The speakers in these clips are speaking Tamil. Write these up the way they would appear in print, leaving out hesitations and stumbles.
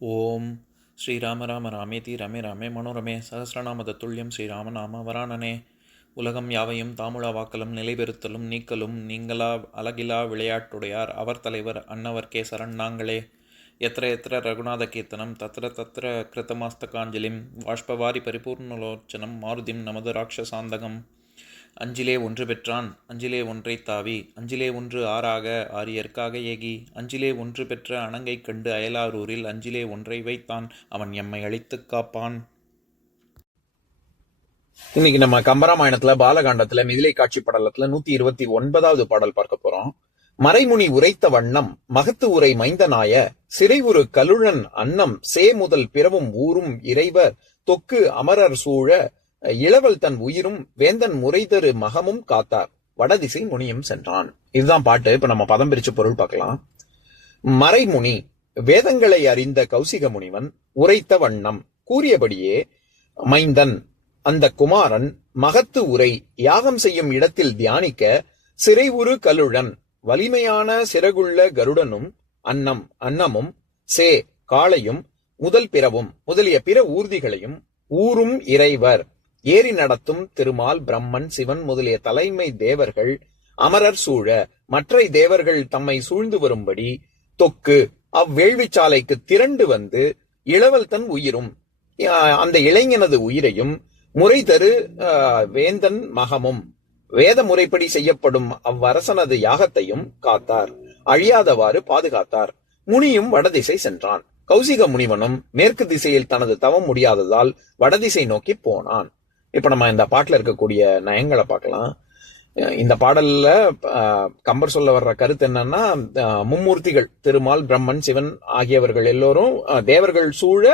ஓம் ஸ்ரீராம ராம ராமேதி ரமே ராமே மனோரமே சகசிரநாம தத்துல்யம் ஸ்ரீராம நாம வராணனே. உலகம் யாவையும் தாமுழா வாக்கலும் நிலைபெறுத்தலும் நீக்கலும் நீங்களா அழகிலா விளையாட்டுடையார் அவர் தலைவர் அன்னவர் கேசரன் நாங்களே. எத்திர எத்திர ரகுநாத கீர்த்தனம் தத்திர தத்திர கிருத்தமாஸ்தகாஞ்சலிம் வாஷ்பவாரி பரிபூர்ணலோச்சனம் மாருதிம் நமது ராட்சசாந்தகம். அஞ்சிலே ஒன்று பெற்றான் அஞ்சிலே ஒன்றை தாவி அஞ்சிலே ஒன்று ஆறாக ஆரியர்க்காக ஏகி அஞ்சிலே ஒன்று பெற்ற அணங்கை கண்டு அயலாரூரில் அஞ்சிலே ஒன்றை வைத்தான் அவன் எம்மை அழித்துக் காப்பான். இன்னைக்கு நம்ம கம்பராமாயணத்துல பாலகாண்டத்துல மிதிலை காட்சி படலத்துல 129வது பாடல் பார்க்க போறோம். மறைமுனி உரைத்த வண்ணம் மகத்து உரை மைந்தனாய சிறைவுறு கலுழன் அன்னம் சே முதல் பிறவும் ஊரும் இறைவர் தொக்கு அமரர் சூழ இளவல் தன் உயிரும் வேந்தன் முறைதரு மகமும் காத்தார் வடதிசை முனியும் சென்றான். இதுதான் பாட்டு. இப்ப நம்ம பதம் பிரிச்சு பொருள் பார்க்கலாம். மறைமுனி வேதங்களை அறிந்த கௌசிக முனிவன் உரைத்த வண்ணம் கூறியபடியே மைந்தன் அந்த குமாரன் மகத்து உரை யாகம் செய்யும் இடத்தில் தியானிக்க சிறைவுறு கலுழன் வலிமையான சிறகுள்ள கருடனும் அன்னமும் சே காளையும் முதல் பிறவும் முதலிய பிற ஊர்திகளையும் ஊரும் இறைவர் ஏறி நடத்தும் திருமால் பிரம்மன் சிவன் முதலிய தலைமை தேவர்கள் அமரர் சூழ மற்றை தேவர்கள் தம்மை சூழ்ந்து வரும்படி தொக்கு அவ்வேள்விச்சாலைக்கு திரண்டு வந்து இளவல் தன் உயிரும் அந்த இளைஞனது உயிரையும் முறை தரு வேந்தன் மகமும் வேத முறைப்படி செய்யப்படும் அவ்வரசனது யாகத்தையும் காத்தார் அழியாதவாறு பாதுகாத்தார். முனியும் வடதிசை சென்றான். கௌசிக முனிவனும் மேற்கு திசையில் தனது தவம் முடியாததால் வடதிசை நோக்கி போனான். இப்ப நம்ம இந்த பாட்டுல இருக்கக்கூடிய நயங்களை பார்க்கலாம். இந்த பாடல்ல கம்பர் சொல்ல வர்ற கருத்து என்னன்னா, மும்மூர்த்திகள் திருமால் பிரம்மன் சிவன் ஆகியவர்கள் எல்லோரும் தேவர்கள் சூழ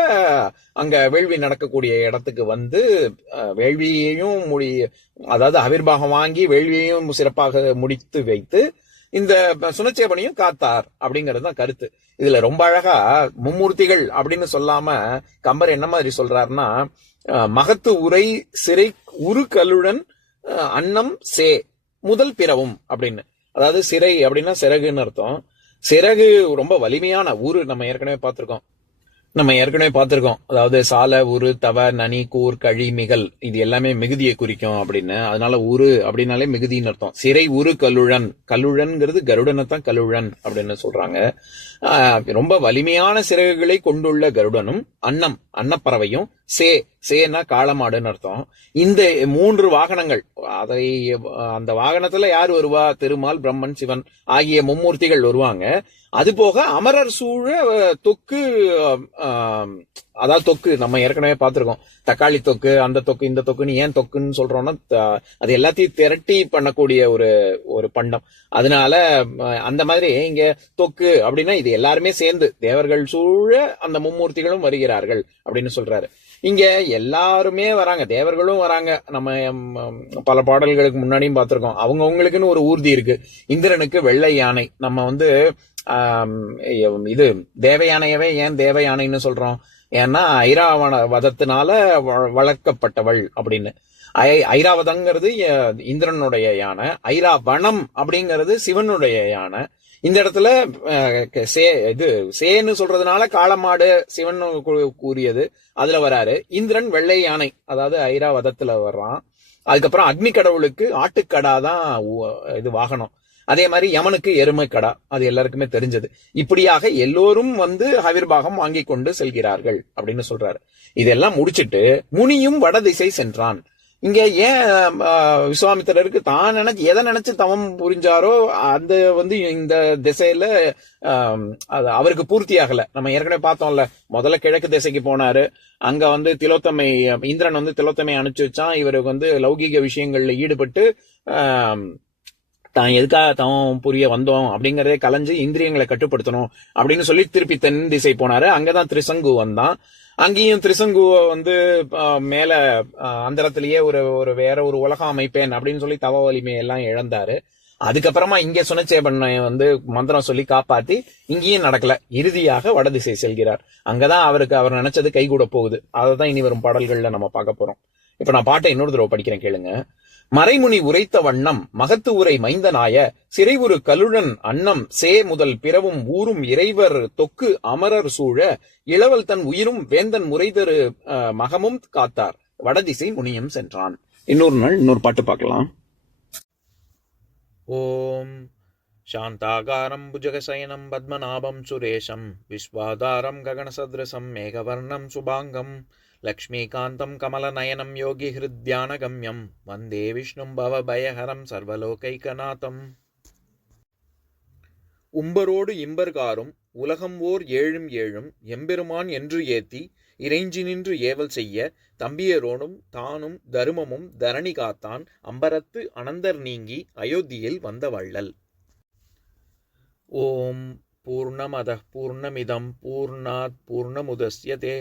அங்க வேள்வி நடக்கக்கூடிய இடத்துக்கு வந்து வேள்வியையும் அதாவது அவிர்வாகம் வாங்கி வேள்வியையும் சிறப்பாக முடித்து வைத்து இந்த சுனச்சேபனையும் காத்தார் அப்படிங்கிறது தான் கருத்து. இதுல ரொம்ப அழகா மும்மூர்த்திகள் அப்படின்னு சொல்லாம கம்பர் என்ன மாதிரி சொல்றாருன்னா, மகத்து உரை சிறை உரு கலுடன் அன்னம் சே முதல் பிறவும் அப்படின்னு. அதாவது சிறை அப்படின்னா சிறகுன்னு அர்த்தம். சிறகு ரொம்ப வலிமையான ஊரு நம்ம ஏற்கனவே பார்த்திருக்கோம். அதாவது சால உரு தவ நனி கூர் கழி மிகல் இது எல்லாமே மிகுதியை குறிக்கும் அப்படின்னு. அதனால உரு அப்படின்னாலே மிகுதின்னு அர்த்தம். சிறை உரு கலுழன்ங்கிறது கருடனைத்தான் கலுழன் அப்படின்னு சொல்றாங்க. ரொம்ப வலிமையான சிறகுகளை கொண்டுள்ள கருடனும் அன்னப்பறவையும் சேனா காளமாடுன்னு அர்த்தம். இந்த 3 வாகனங்கள் அந்த வாகனத்துல யார் வருவா? திருமால் பிரம்மன் சிவன் ஆகிய மும்மூர்த்திகள் வருவாங்க. அது போக அமரர் சூழ தொக்கு, அதாவது தொக்கு நம்ம ஏற்கனவே பார்த்திருக்கோம். தக்காளி தொக்கு, அந்த தொக்கு, இந்த தொக்குன்னு ஏன் தொக்குன்னு சொல்றோம்னா அது எல்லாத்தையும் திரட்டி பண்ணக்கூடிய ஒரு பண்டம். அதனால அந்த மாதிரி இங்க தொக்கு அப்படின்னா இது எல்லாருமே சேர்ந்து தேவர்கள் சூழ அந்த மும்மூர்த்திகளும் வருகிறார்கள் அப்படின்னு சொல்றாரு. இங்க எல்லாருமே வராங்க, தேவர்களும் வராங்க. நம்ம பல பாடல்களுக்கு முன்னாடியும் பார்த்திருக்கோம். அவங்களுக்குன்னு ஒரு ஊர்தி இருக்கு. இந்திரனுக்கு வெள்ளை யானை. நம்ம இது தேவ யானையவே ஏன் தேவ யானைன்னு சொல்றோம்? ஏன்னா ஐராவண வதத்தினால வளர்க்கப்பட்டவள் அப்படின்னு. ஐராவதங்கிறது இந்திரனுடைய யானை, ஐராவணம் அப்படிங்கிறது சிவனுடைய யானை. இந்த இடத்துல சேன்னு சொல்றதுனால காளமாடு சிவன் கூறியது அதுல வராரு. இந்திரன் வெள்ளை யானை, அதாவது ஐராவதத்துல வர்றான். அதுக்கப்புறம் அக்னி கடவுளுக்கு ஆட்டுக்கடாதான் இது வாகனம். அதே மாதிரி யமனுக்கு எருமை கடா, அது எல்லாருக்குமே தெரிஞ்சது. இப்படியாக எல்லோரும் வந்து ஆவிர்வாகம் வாங்கி கொண்டு செல்கிறார்கள் அப்படின்னு சொல்றாரு. இதெல்லாம் முடிச்சிட்டு முனியும் வடதிசை சென்றான். இங்க ஏன் விஸ்வாமித்திரருக்கு தான் எதை நினைச்சு தவம் புரிஞ்சாரோ அந்த இந்த திசையில அவருக்கு பூர்த்தி ஆகல. நம்ம ஏற்கனவே பார்த்தோம்ல, முதல்ல கிழக்கு திசைக்கு போனாரு. அங்க திலோத்தமை இந்திரன் திலோத்தமை அனுப்பிச்சு வச்சான். இவருக்கு லௌகீக விஷயங்கள்ல ஈடுபட்டு தான் எதுக்காக தவம் புரிய வந்தோம் அப்படிங்கறதே கலைஞ்சு இந்திரியங்களை கட்டுப்படுத்தணும் அப்படின்னு சொல்லி திருப்பி தென் திசை போனாரு. அங்கதான் திரிசங்கு வந்தான். அங்கேயும் திரிசங்குவ மேல அந்தரத்திலேயே வேற ஒரு உலகம் அமைப்பேன் அப்படின்னு சொல்லி தவ வலிமையெல்லாம் இழந்தாரு. அதுக்கப்புறமா இங்க சுனச்சேபனை மந்திரம் சொல்லி காப்பாத்தி இங்கேயும் நடக்கல. இறுதியாக வடதிசை செல்கிறார். அங்கதான் அவர் நினைச்சது கைகூட போகுது. அதைதான் இனி வரும் பாடல்கள்ல நம்ம பார்க்க போறோம். இப்ப நான் பாட்டை இன்னொரு தடவை படிக்கிறேன், கேளுங்க. மறைமுனி உரைத்த வண்ணம் மகத்து உரை மைந்தனாய சிறைவுறு கலுழன் அன்னம் சே முதல் பிறவும் ஊரும் இறைவர் தொக்கு அமரர் சூழ இளவல் தன் உயிரும் வேந்தன் முறைதரு மகமும் காத்தார் வடதிசை முனியும் சென்றான். இன்னொரு நாள் இன்னொரு பாட்டு பார்க்கலாம். ஓம் சாந்தாகாரம் புஜகசயனம் பத்மநாபம் சுரேஷம் விஸ்வாதாரம் ககனசத்ரசம் மேகவர்ணம் சுபாங்கம் லக்ஷ்மீகாந்தம் கமலநயனம் யோகி ஹிருத்யானகம்யம் வந்தே விஷ்ணும் பவபயஹரம் சர்வலோகைகநாதம். உம்பரோடு இம்பர்காரும் உலகம் ஓர் ஏழும் ஏழும் எம்பெருமான் என்று ஏத்தி இறைஞ்சி நின்று ஏவல் செய்ய தம்பியரோடும் தானும் தருமமும் தரணி காத்தான் அம்பரத்து அனந்தர் நீங்கி அயோத்தியில் வந்த வள்ளல். ஓம் பூர்ணமதః பூர்ணமிதம் பூர்ணாத் பூர்ணமுதஸ்யதே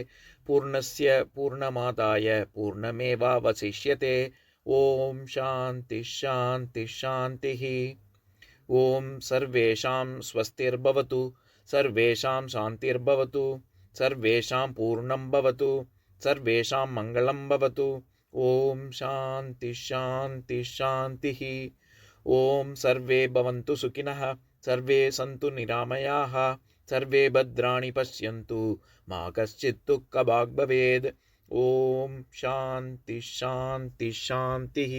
பூர்ணஸ்ய பூர்ணமாதாய பூர்ணமேவாவசிஷ்யதே. ஓம் சாந்தி சாந்தி சாந்திः. ஓம் சர்வேஷாம் ஸ்வஸ்திர்பவது சர்வேஷாம் சாந்திர்பவது சர்வேஷாம் பூர்ணம் பவது சர்வேஷாம் மங்களம் பவது. ஓம் சாந்தி சாந்தி சாந்திः. ஓம் சர்வே பவந்து சுகினः சர்வே சந்து நிராமயாः சர்வே பத்ராணி பஷ்யந்து மா கஷ்சித் துக்கபாக் பவேத். ஓம் சாந்தி சாந்தி சாந்திः.